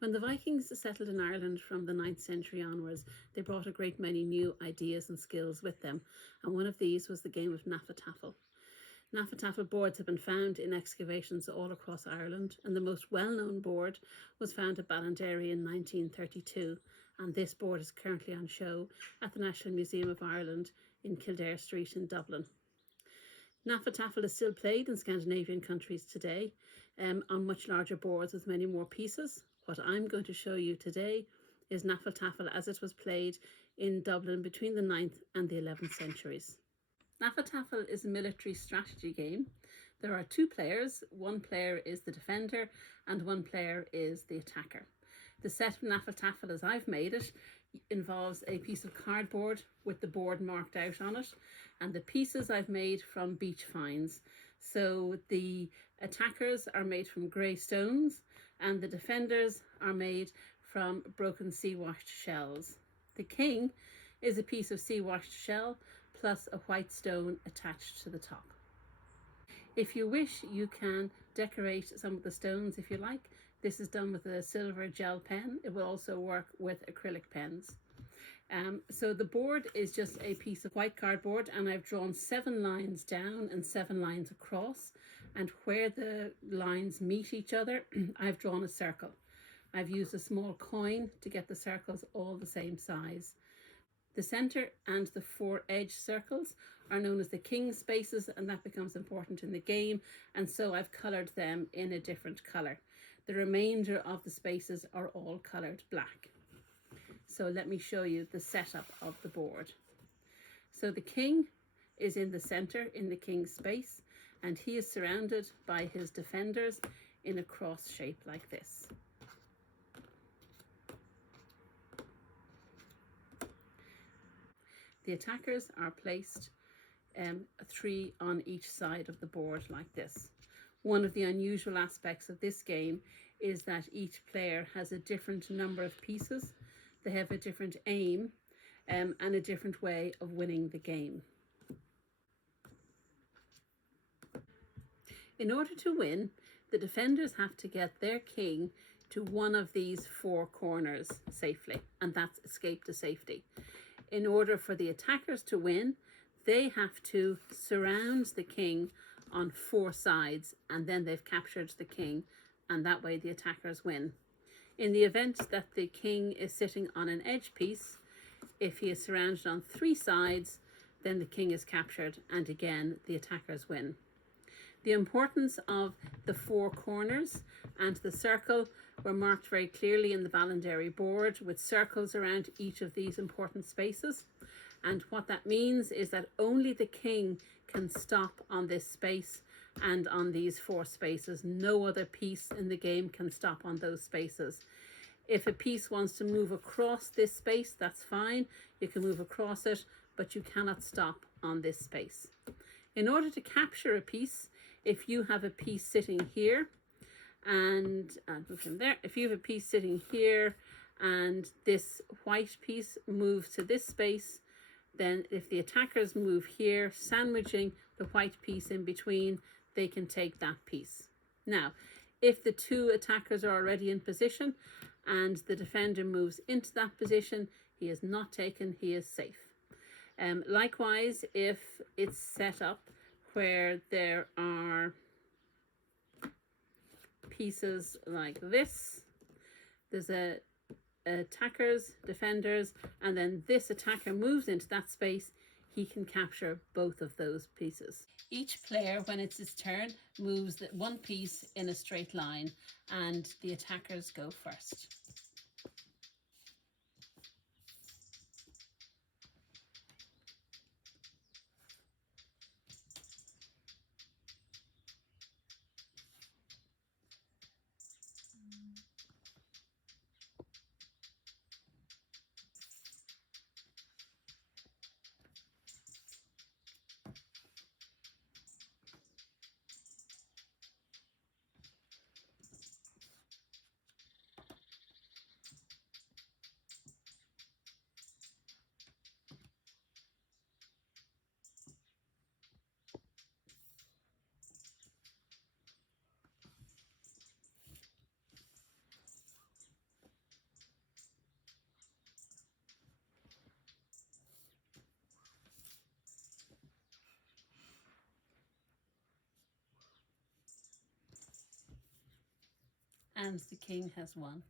When the Vikings settled in Ireland from the 9th century onwards, they brought a great many new ideas and skills with them, and one of these was the game of Hnefatafl. Hnefatafl boards have been found in excavations all across Ireland, and the most well-known board was found at Ballinderry in 1932, and this board is currently on show at the National Museum of Ireland in Kildare Street in Dublin. Hnefatafl is still played in Scandinavian countries today on much larger boards with many more pieces. What I'm going to show you today is Hnefatafl as it was played in Dublin between the 9th and the 11th centuries. Hnefatafl is a military strategy game. There are two players. One player is the defender and one player is the attacker. The set of Hnefatafl as I've made it involves a piece of cardboard with the board marked out on it, and the pieces I've made from beach finds. So the attackers are made from grey stones and the defenders are made from broken sea-washed shells. The king is a piece of sea-washed shell plus a white stone attached to the top. If you wish, you can decorate some of the stones if you like. This is done with a silver gel pen. It will also work with acrylic pens. So the board is just a piece of white cardboard, and I've drawn 7 lines down and 7 lines across, and where the lines meet each other I've drawn a circle. I've used a small coin to get the circles all the same size. The centre and the 4 edge circles are known as the king spaces, and that becomes important in the game, and so I've coloured them in a different colour. The remainder of the spaces are all coloured black. So let me show you the setup of the board. So the king is in the centre in the king's space, and he is surrounded by his defenders in a cross shape like this. The attackers are placed 3 on each side of the board like this. One of the unusual aspects of this game is that each player has a different number of pieces. They have a different aim and a different way of winning the game. In order to win, the defenders have to get their king to one of these 4 corners safely, and that's escape to safety. In order for the attackers to win, they have to surround the king on 4 sides, and then they've captured the king, and that way the attackers win. In the event that the king is sitting on an edge piece, if he is surrounded on 3 sides, then the king is captured, and again the attackers win. The importance of the 4 corners and the circle were marked very clearly in the Ballinderry board with circles around each of these important spaces. And what that means is that only the king can stop on this space and on these 4 spaces. No other piece in the game can stop on those spaces. If a piece wants to move across this space, that's fine. You can move across it, but you cannot stop on this space. In order to capture a piece, if you have a piece sitting here, and move from there, if you have a piece sitting here and this white piece moves to this space, then if the attackers move here, sandwiching the white piece in between, they can take that piece. Now, if the 2 attackers are already in position and the defender moves into that position, he is not taken, he is safe. Likewise, if it's set up where there are pieces like this, there's attackers, defenders, and then this attacker moves into that space, he can capture both of those pieces. Each player, when it's his turn, moves one piece in a straight line, and the attackers go first. And the king has won.